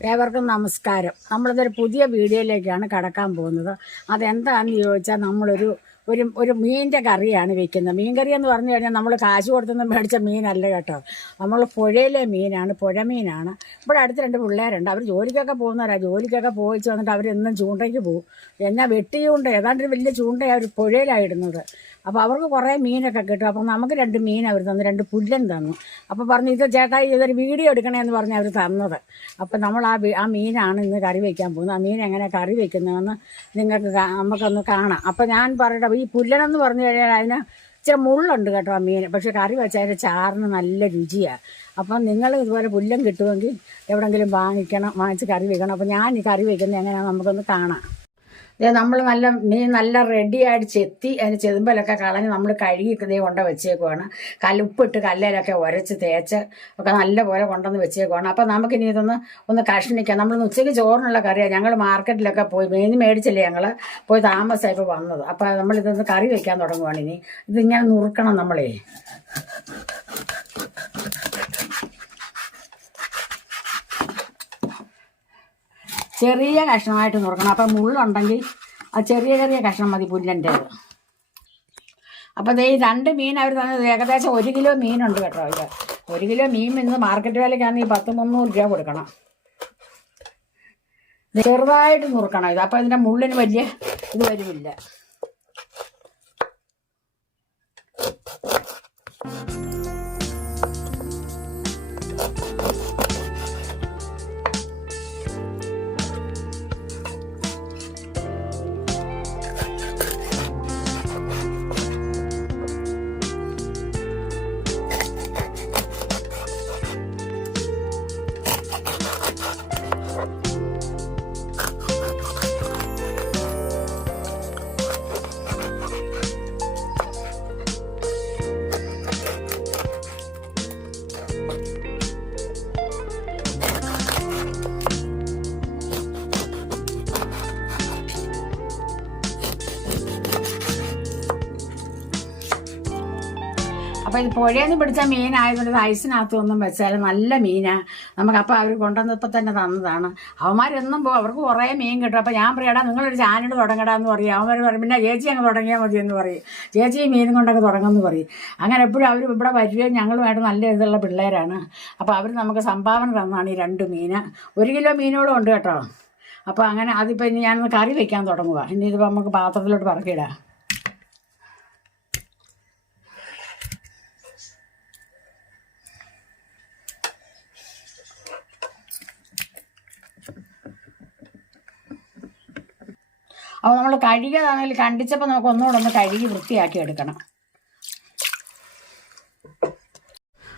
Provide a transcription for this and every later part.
ഏവർക്കും നമസ്കാരം. നമ്മളിതൊരു പുതിയ വീഡിയോയിലേക്കാണ് കടക്കാൻ പോകുന്നത്. അതെന്താണെന്ന് ചോദിച്ചാൽ നമ്മളൊരു ഒരു ഒരു മീനിന്റെ കറിയാണ് വെക്കുന്നത്. മീൻ കറി എന്ന് പറഞ്ഞു കഴിഞ്ഞാൽ നമ്മൾ കാശ് കൊടുത്തൊന്നും മേടിച്ച മീനല്ല കേട്ടോ. നമ്മൾ പുഴയിലെ മീനാണ് പുഴ മീനാണ്. ഇവിടെ അടുത്ത് രണ്ട് പിള്ളേരുണ്ട്. അവർ ജോലിക്കൊക്കെ പോകുന്നവരാ. ജോലിക്കൊക്കെ പോയിച്ച് വന്നിട്ട് അവരെന്നും ചൂണ്ടയ്ക്ക് പോകും. എന്നാൽ വെട്ടി ചൂണ്ട ഏതാണ്ട് ഒരു വലിയ ചൂണ്ടയാണ് അവർ പുഴയിലാണ് ഇടുന്നത്. അപ്പോൾ അവർക്ക് കുറേ മീനൊക്കെ കിട്ടും. അപ്പോൾ നമുക്ക് രണ്ട് മീൻ അവർ തന്നു രണ്ട് പുല്ലൻ തന്നു. അപ്പോൾ പറഞ്ഞു ഇത് ചേട്ടാ ഇതൊരു വീഡിയോ എടുക്കണേന്ന് പറഞ്ഞ് അവർ തന്നത്. അപ്പോൾ നമ്മൾ ആ ആ മീനാണ് ഇന്ന് കറി വയ്ക്കാൻ പോകുന്നത്. ആ മീൻ എങ്ങനെ കറി വയ്ക്കുന്നതെന്ന് നിങ്ങൾക്ക് നമുക്കൊന്ന് കാണാം. അപ്പോൾ ഞാൻ പറയട്ടെ ഈ പുല്ലനെന്ന് പറഞ്ഞു കഴിഞ്ഞാൽ അതിന് ഇച്ചിരി മുള്ളുണ്ട് കേട്ടോ ആ മീൻ. പക്ഷെ കറി വെച്ചാൽ അതിന്റെ ചാറിന് നല്ല രുചിയാണ് അപ്പം നിങ്ങൾ ഇതുപോലെ പുല്ലൻ കിട്ടുമെങ്കിൽ എവിടെങ്കിലും വാങ്ങിക്കണം വാങ്ങിച്ച് കറി വെക്കണം. അപ്പം ഞാൻ ഈ കറി വെക്കുന്നത് എങ്ങനെയാണെന്ന് നമുക്കൊന്ന് കാണാം. ദേ നമ്മൾ നല്ല മീൻ നല്ല റെഡിയായിട്ട് ചെത്തി അതിന് ചെതുമ്പലൊക്കെ കളഞ്ഞ് നമ്മൾ കഴുകി ഇതേ കൊണ്ട് വെച്ചേക്കുവാണ്. കല്ലുപ്പിട്ട് കല്ലിലൊക്കെ ഉരച്ച് തേച്ച് ഒക്കെ നല്ല പോലെ കൊണ്ടുവന്ന് വെച്ചേക്കുവാണ്. അപ്പം നമുക്കിനി ഇതൊന്ന് ഒന്ന് കഷ്ണിക്കാം നമ്മൾ ഉച്ചയ്ക്ക് ചോറിനുള്ള കറിയാണ് ഞങ്ങൾ മാർക്കറ്റിലൊക്കെ പോയി മീൻ മേടിച്ചില്ലേ ഞങ്ങൾ പോയി താമസമായപ്പോൾ വന്നത്. അപ്പം നമ്മൾ ഇതൊന്ന് കറി വയ്ക്കാൻ തുടങ്ങുവാണ് ഇനി. ഇതിങ്ങനെ നുറുക്കണം നമ്മളേ. ചെറിയ കഷ്ണമായിട്ട് നുറുക്കണം. അപ്പം മുള്ളുണ്ടെങ്കിൽ ആ ചെറിയ ചെറിയ കഷ്ണം മതി പുല്ലിന്റെ അപ്പം ദേ രണ്ട് മീൻ അവർ തന്നത് ഏകദേശം ഒരു കിലോ മീനുണ്ട് കേട്ടോ ഇത്. ഒരു കിലോ മീൻ ഇന്ന് മാർക്കറ്റ് വിലയ്ക്കാണെങ്കിൽ പത്ത് മുന്നൂറ് രൂപ കൊടുക്കണം. ചെറുതായിട്ട് നുറുക്കണം ഇത്. അപ്പം ഇതിന്റെ മുള്ളിന് വലിയ ഇത് വരുമില്ല അപ്പം ഇത് പുഴയിൽ നിന്ന് പിടിച്ച മീനായതുകൊണ്ട് ഐസിനകത്തൊന്നും വെച്ചാൽ നല്ല മീനാണ് നമുക്ക് അപ്പം അവർ കൊണ്ടുവന്നപ്പോൾ തന്നെ തന്നതാണ്. അവന്മാരെന്നും പോകും അവർക്ക് കുറേ മീൻ കിട്ടും. അപ്പം ഞാൻ പറയടാ നിങ്ങളൊരു ചാനൽ തുടങ്ങടാ എന്ന് പറയും. അവന്മാർ പറയും പിന്നെ ചേച്ചി അങ്ങ് തുടങ്ങിയാൽ മതി എന്ന് പറയും. ചേച്ചി മീൻ കൊണ്ടൊക്കെ തുടങ്ങുമെന്ന് പറയും. അങ്ങനെ എപ്പോഴും അവർ ഇവിടെ വരികയും ഞങ്ങളുമായിട്ട് നല്ല ഇതുള്ള പിള്ളേരാണ്. അപ്പോൾ അവർ നമുക്ക് സംഭാവന തന്നതാണ് ഈ രണ്ട് മീൻ. ഒരു കിലോ മീനോളം ഉണ്ട് കേട്ടോ. അപ്പോൾ അങ്ങനെ അതിപ്പോൾ ഇനി ഞാനൊന്ന് കറി വയ്ക്കാൻ തുടങ്ങുക ഇനി ഇതിപ്പോൾ നമുക്ക് പാത്രത്തിലോട്ട് പറക്കിയിടാം അപ്പോൾ നമ്മൾ കഴുകിയതാണെങ്കിൽ കണ്ടിച്ചപ്പോൾ നമുക്ക് ഒന്നുകൂടെ ഒന്ന് കഴുകി വൃത്തിയാക്കി എടുക്കണം.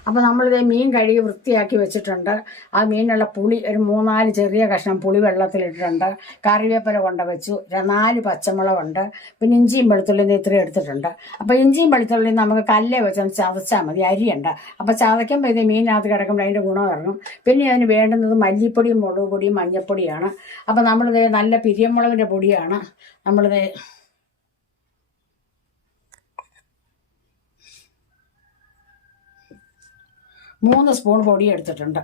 അപ്പോൾ നമ്മളിത് മീൻ കഴുകി വൃത്തിയാക്കി വെച്ചിട്ടുണ്ട്. ആ മീനുള്ള പുളി ഒരു മൂന്നാൽ ചെറിയ കഷ്ണം പുളി വെള്ളത്തിലിട്ടിട്ടുണ്ട്. കറിവേപ്പില കൊണ്ട് വെച്ചു. നാല് പച്ചമുളകുണ്ട്. പിന്നെ ഇഞ്ചിയും വെളുത്തുള്ളിയും ഇത്രയും എടുത്തിട്ടുണ്ട്. അപ്പോൾ ഇഞ്ചിയും വെളുത്തുള്ളിയും നമുക്ക് കല്ലേ വെച്ച് ചതച്ചാൽ മതി. അരിയുണ്ട്. അപ്പോൾ ചതയ്ക്കുമ്പോൾ ഇത് മീനകത്ത് കിടക്കുമ്പോൾ അതിന്റെ ഗുണം ഇറങ്ങും പിന്നെ അതിന് വേണ്ടുന്നത് മല്ലിപ്പൊടിയും മുളക് പൊടിയും മഞ്ഞൾപ്പൊടിയാണ് അപ്പോൾ നമ്മളിത് നല്ല പിരിയമുളകിന്റെ പൊടിയാണ്. നമ്മളിത് മൂന്ന് സ്പൂൺ പൊടി എടുത്തിട്ടുണ്ട്.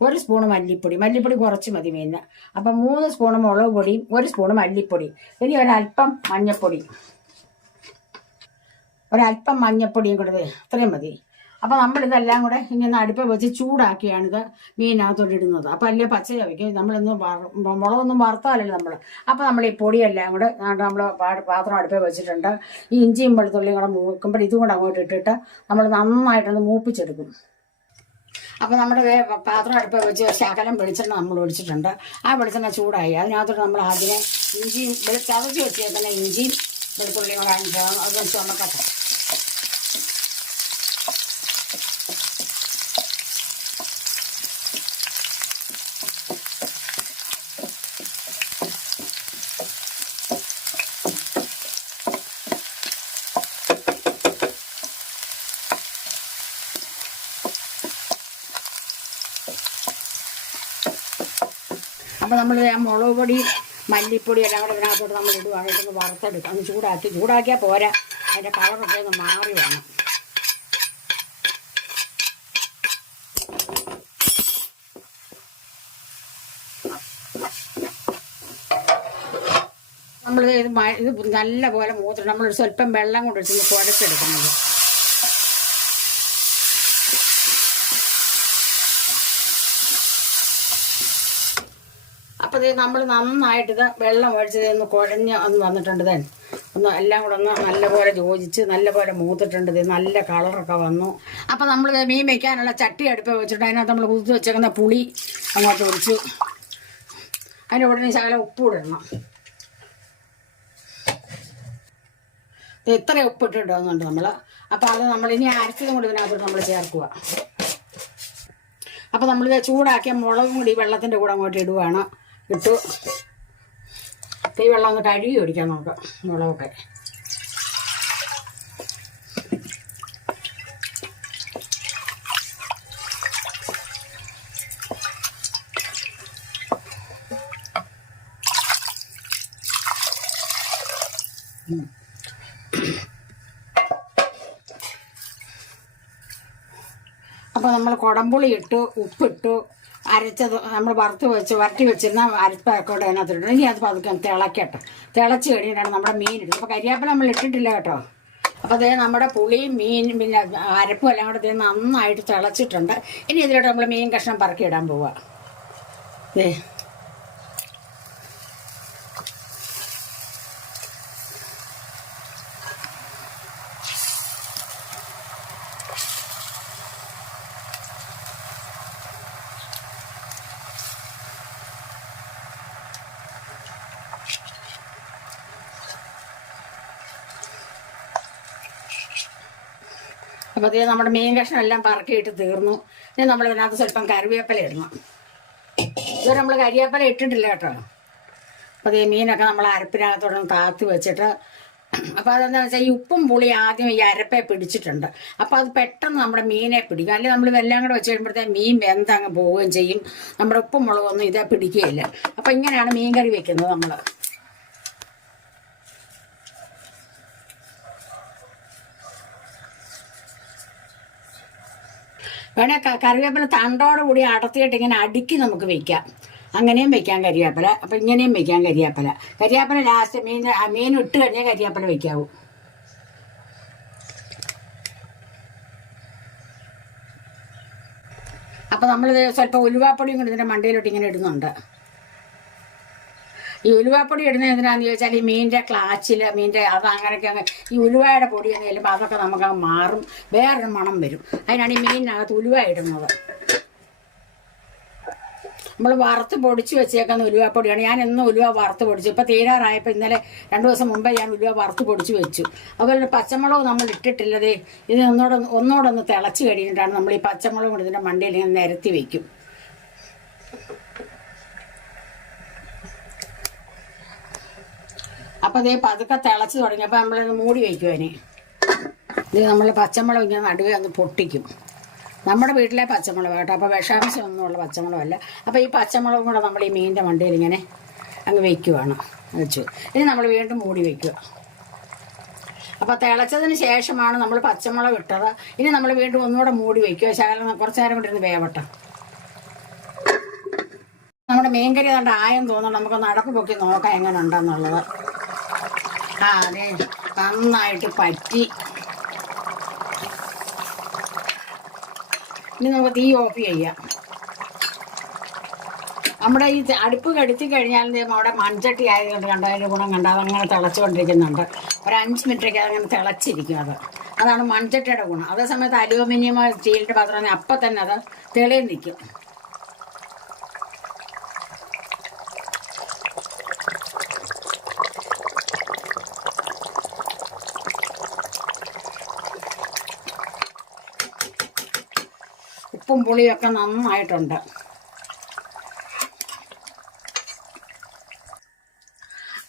ഒരു സ്പൂൺ മല്ലിപ്പൊടി. മല്ലിപ്പൊടി കുറച്ച് മതി മീനിന്. അപ്പം മൂന്ന് സ്പൂൺ മുളക് പൊടിയും ഒരു സ്പൂൺ മല്ലിപ്പൊടി ഇനി ഒരല്പം മഞ്ഞൾപ്പൊടി ഒരല്പം മഞ്ഞൾപ്പൊടിയും കൂടെ ഇത്രയും മതി. അപ്പം നമ്മളിതെല്ലാം കൂടെ ഇങ്ങനെ അടുപ്പ് വെച്ച് ചൂടാക്കിയാണിത് മീനകത്തോട്ട് ഇടുന്നത് അപ്പോൾ അല്ലേ പച്ച ചവയ്ക്കും നമ്മളൊന്നും മുളകൊന്നും വറുത്താലല്ലോ നമ്മൾ അപ്പോൾ നമ്മൾ ഈ പൊടിയെല്ലാം കൂടെ നമ്മൾ പാത്രം അടുപ്പ് വെച്ചിട്ടുണ്ട്. ഈ ഇഞ്ചിയും വെളുത്തുള്ളിയും കൂടെ മൂക്കുമ്പോൾ ഇതും കൂടെ അങ്ങോട്ട് ഇട്ടിട്ട് നമ്മൾ നന്നായിട്ടൊന്ന് മൂപ്പിച്ചെടുക്കും. അപ്പോൾ നമ്മുടെ പാത്രം അടുപ്പ് വെച്ച് ശകലം വെളിച്ചെണ്ണ നമ്മൾ ഒഴിച്ചിട്ടുണ്ട്. ആ വെളിച്ചെണ്ണ ചൂടായി. അതിനകത്തോട്ട് നമ്മൾ ആദ്യം ഇഞ്ചിയും ചതച്ച് വെച്ചേക്കുന്ന ഇഞ്ചിയും വെളുത്തുള്ളിയും കൂടെ അഞ്ച് അത് ചുമക്കട്ടെ അപ്പോൾ നമ്മൾ ആ മുളക് പൊടി മല്ലിപ്പൊടി എല്ലാം കൂടെ ഇതിനകത്തോട്ട് നമ്മൾ ഇടുവാണെങ്കിൽ ഇതൊന്ന് വറുത്തെടുക്കുക ഒന്ന് ചൂടാക്കി. ചൂടാക്കിയാൽ പോരാ. അതിന്റെ കളറൊക്കെ ഒന്ന് മാറി വേണം നമ്മൾ ഇത് ഇത് നല്ല പോലെ മൂത്രം നമ്മളൊരു സ്വല്പം വെള്ളം കൊണ്ടിട്ട് കുഴച്ചെടുക്കുന്നത്. അപ്പോൾ ഇത് നമ്മൾ നന്നായിട്ട് വെള്ളം ഒഴിച്ചത് ഒന്ന് കുഴഞ്ഞ് ഒന്ന് വന്നിട്ടുണ്ട് തന്നെ ഒന്ന് എല്ലാം കൂടെ ഒന്ന് നല്ലപോലെ യോജിച്ച് നല്ലപോലെ മൂത്തിട്ടുണ്ട് ഇത് നല്ല കളറൊക്കെ വന്നു. അപ്പോൾ നമ്മൾ മീൻ വയ്ക്കാനുള്ള ചട്ടി അടുപ്പ് വെച്ചിട്ട് അതിനകത്ത് നമ്മൾ കുതിർത്ത് വെച്ചേക്കുന്ന പുളി അങ്ങോട്ട് ഒഴിച്ചു അതിന്റെ ഉടനെ ശകലം ഉപ്പ് ഇടണം ഇത് ഇത്ര ഉപ്പിട്ട് ഇടുന്നുണ്ട് നമ്മൾ അപ്പോൾ അത് നമ്മൾ ഇനി അരച്ചതും കൂടി ഇതിനകത്ത് നമ്മൾ ചേർക്കുക. അപ്പോൾ നമ്മളിത് ചൂടാക്കിയ മുളകും കൂടി വെള്ളത്തിന്റെ കൂടെ അങ്ങോട്ട് ഇടുവാണ്. ഇട്ടു ഈ വെള്ളം ഒന്ന് കഴുകി ഒടിക്കാം നമുക്ക് മുളകൊക്കെ അപ്പോൾ നമ്മൾ കുടംപുളി ഇട്ടു ഉപ്പിട്ടു അരച്ചത് നമ്മൾ വറുത്ത് വെച്ച് വരട്ടി വെച്ചിരുന്ന അരപ്പൊക്കെ അതിനകത്തിട്ടു ഇനി അത് പതുക്കെ തിളക്കട്ടെ. തിളച്ച് കഴിഞ്ഞിട്ടാണ് നമ്മുടെ മീൻ ഇടുന്നത്. അപ്പോൾ കരിയാപ്പില നമ്മൾ ഇട്ടിട്ടില്ല കേട്ടോ. അപ്പോൾ അതേ നമ്മുടെ പുളിയും മീൻ പിന്നെ അരപ്പും എല്ലാം കൂടെ നന്നായിട്ട് തിളച്ചിട്ടുണ്ട്. ഇനി ഇതിലോട്ട് നമ്മൾ മീൻ കഷ്ണം പറക്കി ഇടാൻ പോവുക ദേ. അപ്പോൾ അതേ നമ്മുടെ മീൻ കഷ്ണം എല്ലാം പറക്കിയിട്ട് തീർന്നു. ഇനി നമ്മൾ ഇതിനകത്ത് സ്വല്പം കറിവേപ്പില ഇടണം. ഇതുവരെ നമ്മൾ കരിവേപ്പില ഇട്ടിട്ടില്ല കേട്ടോ. അപ്പോൾ അതേ മീനൊക്കെ നമ്മൾ അരപ്പിനകത്തോടെ താത്തി വെച്ചിട്ട് അപ്പോൾ അതെന്താ വെച്ചാൽ ഈ ഉപ്പും പുളി ആദ്യം ഈ അരപ്പെ പിടിച്ചിട്ടുണ്ട്. അപ്പോൾ അത് പെട്ടെന്ന് നമ്മുടെ മീനെ പിടിക്കും. അല്ലെങ്കിൽ നമ്മൾ ഇതെല്ലാം കൂടെ വെച്ച് കഴിയുമ്പോഴത്തേക്ക് മീൻ വെന്തങ്ങ് പോവുകയും ചെയ്യും. നമ്മുടെ ഉപ്പും മുളകൊന്നും ഇതേ പിടിക്കുകയില്ല. അപ്പോൾ ഇങ്ങനെയാണ് മീൻ കറി വെക്കുന്നത് നമ്മൾ വേണേ കറിവേപ്പില തണ്ടോട് കൂടി അടത്തിയിട്ട് ഇങ്ങനെ അടുക്കി നമുക്ക് വെക്കാം. അങ്ങനെയും വെക്കാം കരിയാപ്പില. അപ്പം ഇങ്ങനെയും വെക്കാം കരിയാപ്പില. കരിയാപ്പില ലാസ്റ്റ് മീൻ മീൻ ഇട്ട് കഴിഞ്ഞാൽ കരിയാപ്പില വെക്കാവൂ. അപ്പം നമ്മൾ സ്വല്പം ഉലുവാപ്പൊടിയും കൂടി ഇതിന്റെ മണ്ടയിലോട്ട് ഇങ്ങനെ ഇടുന്നുണ്ട്. ഈ ഉലുവാപ്പൊടി ഇടുന്നത് എന്തിനാന്ന് ചോദിച്ചാൽ ഈ മീനിന്റെ ക്ലാച്ചിൽ മീനിന്റെ അത് അങ്ങനെയൊക്കെ അങ്ങ് ഈ ഉലുവയുടെ പൊടി എന്ന് ചെല്ലുമ്പോൾ അതൊക്കെ നമുക്ക് മാറും. വേറൊരു മണം വരും. അതിനാണ് ഈ മീനിനകത്ത് ഉലുവ ഇടുന്നത്. നമ്മൾ വറുത്ത് പൊടിച്ച് വെച്ചേക്കുന്ന ഉലുവാപ്പൊടിയാണ്. ഞാൻ എന്നും ഉലുവ വറുത്ത് പൊടിച്ചു. ഇപ്പോൾ തീരാറായപ്പോൾ ഇന്നലെ രണ്ട് ദിവസം മുമ്പേ ഞാൻ ഉലുവ വറുത്ത് പൊടിച്ച് വെച്ചു. അതുപോലെ പച്ചമുളക് നമ്മൾ ഇട്ടിട്ടില്ലതേ. ഇത് ഒന്നോടൊന്ന് ഒന്നോടൊന്ന് തിളച്ച് കഴിഞ്ഞിട്ടാണ് നമ്മൾ ഈ പച്ചമുളകും ഇതിന്റെ മണ്ടിയിൽ ഇങ്ങനെ നിരത്തി വെക്കും. അപ്പോൾ അതേ പതുക്കെ തിളച്ച് തുടങ്ങിയപ്പോൾ നമ്മളത് മൂടി വയ്ക്കും അതിന്. ഇത് നമ്മൾ പച്ചമുളക് ഇങ്ങനെ നടുവേ ഒന്ന് പൊട്ടിക്കും. നമ്മുടെ വീട്ടിലെ പച്ചമുളക് കേട്ടോ. അപ്പോൾ വിഷാംശം ഒന്നുമുള്ള പച്ചമുളകല്ല. അപ്പോൾ ഈ പച്ചമുളകും കൂടെ നമ്മൾ ഈ മീനിന്റെ മണ്ടയിൽ ഇങ്ങനെ അങ്ങ് വെക്കുവാണ്. വെച്ചു. ഇനി നമ്മൾ വീണ്ടും മൂടി വെക്കുക. അപ്പോൾ തിളച്ചതിന് ശേഷമാണ് നമ്മൾ പച്ചമുളക് ഇട്ടത്. ഇനി നമ്മൾ വീണ്ടും ഒന്നുകൂടെ മൂടി വെക്കുക. ശകലം കുറച്ച് നേരം കൊണ്ടിരുന്ന് വേവട്ടെ. നമ്മുടെ മീൻകറി കണ്ട ആയം തോന്നണം നമുക്ക് നടപ്പ് പൊക്കി നോക്കാം എങ്ങനെ ഉണ്ടെന്നുള്ളത് അതെ നന്നായിട്ട് പറ്റി. ഇനി നമുക്ക് തീ ഓഫ് ചെയ്യാം. നമ്മുടെ ഈ അടുപ്പ് കടിച്ചു കഴിഞ്ഞാൽ നമ്മുടെ മൺചട്ടി ആയതുകൊണ്ട് കണ്ട അതിന്റെ ഗുണം കണ്ട? അതങ്ങനെ തിളച്ചുകൊണ്ടിരിക്കുന്നുണ്ട്. ഒരു അഞ്ച് മിനിറ്റൊക്കെ അതങ്ങനെ തിളച്ചിരിക്കും അത്. അതാണ് മൺചട്ടിയുടെ ഗുണം. അതേ സമയത്ത് അലൂമിനിയം സ്റ്റീലിന്റെ പാത്രം അപ്പം തന്നെ അത് തെളിയിൽ നിൽക്കും. ഉപ്പും പുളിയൊക്കെ നന്നായിട്ടുണ്ട്.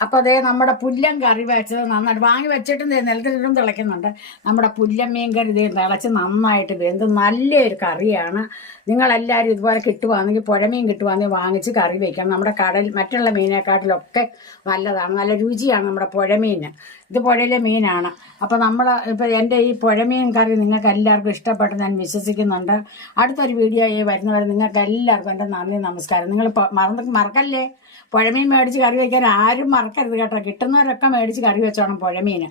അപ്പോൾ അതേ നമ്മുടെ പുല്ലം കറി വെച്ചത് നന്നായിട്ട് വാങ്ങി വെച്ചിട്ടും നിലത്തിലിട്ടും തിളയ്ക്കുന്നുണ്ട്. നമ്മുടെ പുല്ലം മീൻ കറി ഇതേ തിളച്ച് നന്നായിട്ട് വെന്ത് നല്ലൊരു കറിയാണ്. നിങ്ങളെല്ലാവരും ഇതുപോലെ കിട്ടുവാണെങ്കിൽ പുഴമീൻ കിട്ടുവാണെങ്കിൽ വാങ്ങിച്ച് കറി വയ്ക്കണം നമ്മുടെ കടൽ മറ്റുള്ള മീനേക്കാട്ടിലൊക്കെ നല്ലതാണ്. നല്ല രുചിയാണ് നമ്മുടെ പുഴമീൻ ഇത് പുഴയിലെ മീനാണ്. അപ്പോൾ നമ്മൾ ഇപ്പം എന്റെ ഈ പുഴമീൻ കറി നിങ്ങൾക്ക് എല്ലാവർക്കും ഇഷ്ടപ്പെട്ട് ഞാൻ വിശ്വസിക്കുന്നുണ്ട്. അടുത്തൊരു വീഡിയോ വരുന്നവരെ നിങ്ങൾക്ക് എല്ലാവർക്കും എന്റെ നന്ദി നമസ്കാരം. നിങ്ങൾ മറന്ന് മറക്കല്ലേ? പുഴമീൻ മേടിച്ച് കറി വയ്ക്കാൻ ആരും മറക്കരുത് കേട്ടോ. കിട്ടുന്നവരൊക്കെ മേടിച്ച് കറി വെച്ചോണം പുഴമീൻ